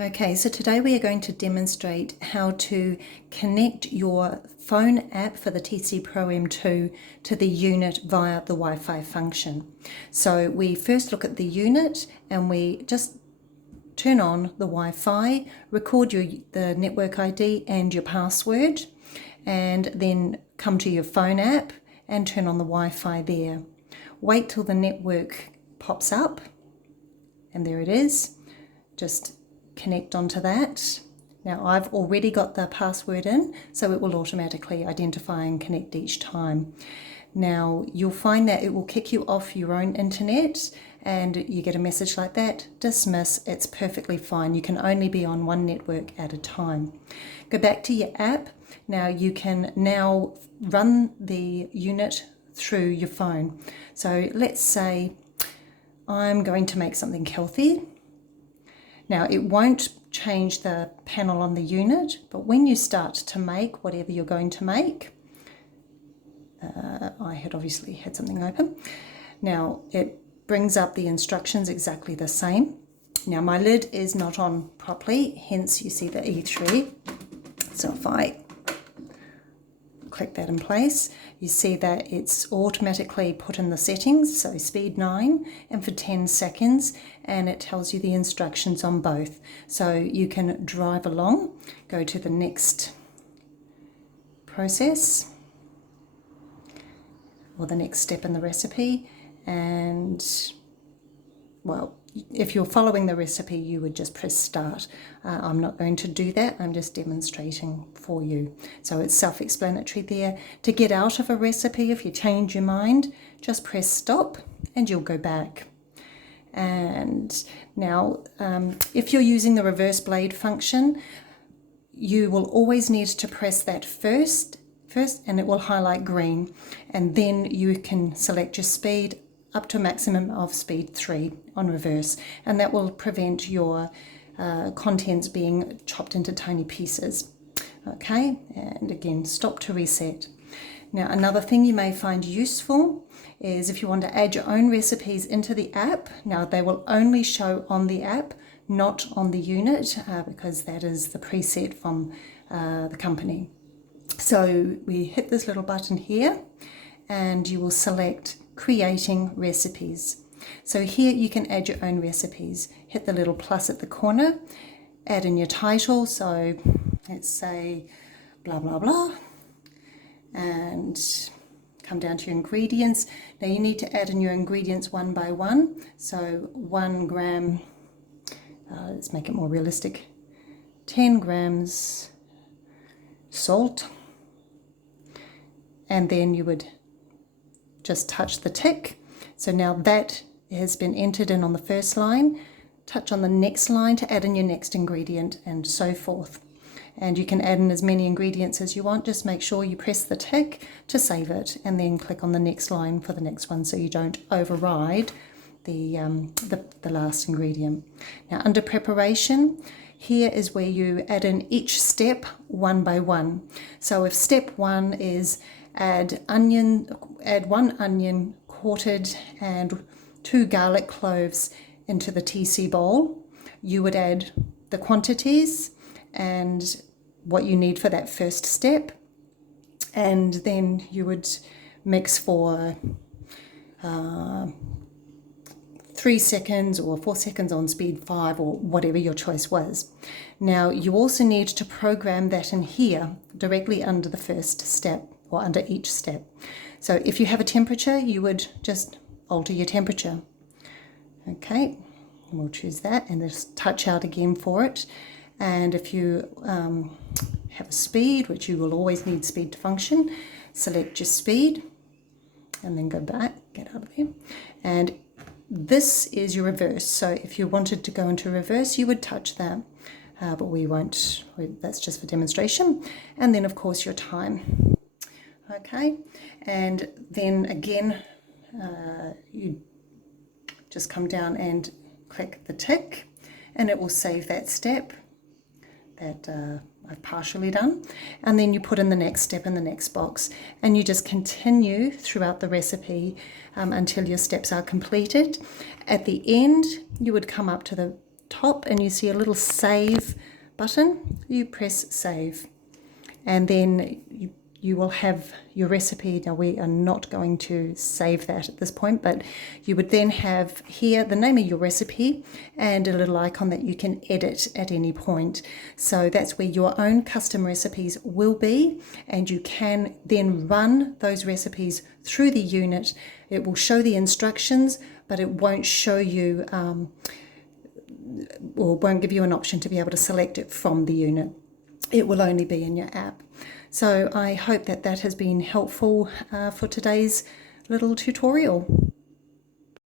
Okay, so today we are going to demonstrate how to connect your phone app for the ThermoCook Pro M2 to the unit via the Wi-Fi function. So we first look at the unit and we just turn on the Wi-Fi, record the network ID and your password, and then come to your phone app and turn on the Wi-Fi there. Wait till the network pops up, and there it is. Just connect onto that. Now I've already got the password in, so it will automatically identify and connect each time. Now you'll find that it will kick you off your own internet and you get a message like that, dismiss, it's perfectly fine. You can only be on one network at a time. Go back to your app. Now you can now run the unit through your phone. So let's say I'm going to make something healthy. Now it won't change the panel on the unit, but when you start to make whatever you're going to make, I had obviously had something open. Now it brings up the instructions exactly the same. Now my lid is not on properly, hence you see the E3. So if I click that in place, you see that it's automatically put in the settings, so speed 9 and for 10 seconds, and it tells you the instructions on both. So you can drive along, go to the next process or the next step in the recipe, and well, if you're following the recipe, you would just press start. I'm not going to do that, I'm just demonstrating for you. So it's self-explanatory there. To get out of a recipe, if you change your mind, just press stop and you'll go back. And now, if you're using the reverse blade function, you will always need to press that first and it will highlight green. And then you can select your speed up to a maximum of speed 3 on reverse, and that will prevent your contents being chopped into tiny pieces. Okay, and again, stop to reset. Now another thing you may find useful is if you want to add your own recipes into the app. Now they will only show on the app, not on the unit, because that is the preset from the company. So we hit this little button here and you will select creating recipes. So here you can add your own recipes. Hit the little plus at the corner, add in your title, so let's say blah blah blah, and come down to your ingredients. Now you need to add in your ingredients one by one, so 1 gram, let's make it more realistic, 10 grams salt, and then you would just touch the tick. So now that has been entered in on the first line. Touch on the next line to add in your next ingredient, and so forth. And you can add in as many ingredients as you want. Just make sure you press the tick to save it and then click on the next line for the next one so you don't override the last ingredient. Now under preparation, here is where you add in each step one by one. So if step 1 is add 1 onion quartered and 2 garlic cloves into the TC bowl, you would add the quantities and what you need for that first step, and then you would mix for 3 seconds or 4 seconds on speed 5 or whatever your choice was. Now you also need to program that in here directly under the first step, or under each step. So if you have a temperature, you would just alter your temperature. Okay, and we'll choose that and just touch out again for it. And if you have a speed, which you will always need speed to function, select your speed and then go back, get out of there. And this is your reverse. So if you wanted to go into reverse, you would touch that, but we won't, that's just for demonstration. And then of course your time. Okay, and then again, you just come down and click the tick and it will save that step that I've partially done, and then you put in the next step in the next box, and you just continue throughout the recipe until your steps are completed. At the end, you would come up to the top and you see a little save button, you press save. And then you will have your recipe. Now we are not going to save that at this point, but you would then have here the name of your recipe and a little icon that you can edit at any point. So that's where your own custom recipes will be, and you can then run those recipes through the unit. It will show the instructions, but it won't show you or won't give you an option to be able to select it from the unit. It will only be in your app. So I hope that that has been helpful for today's little tutorial.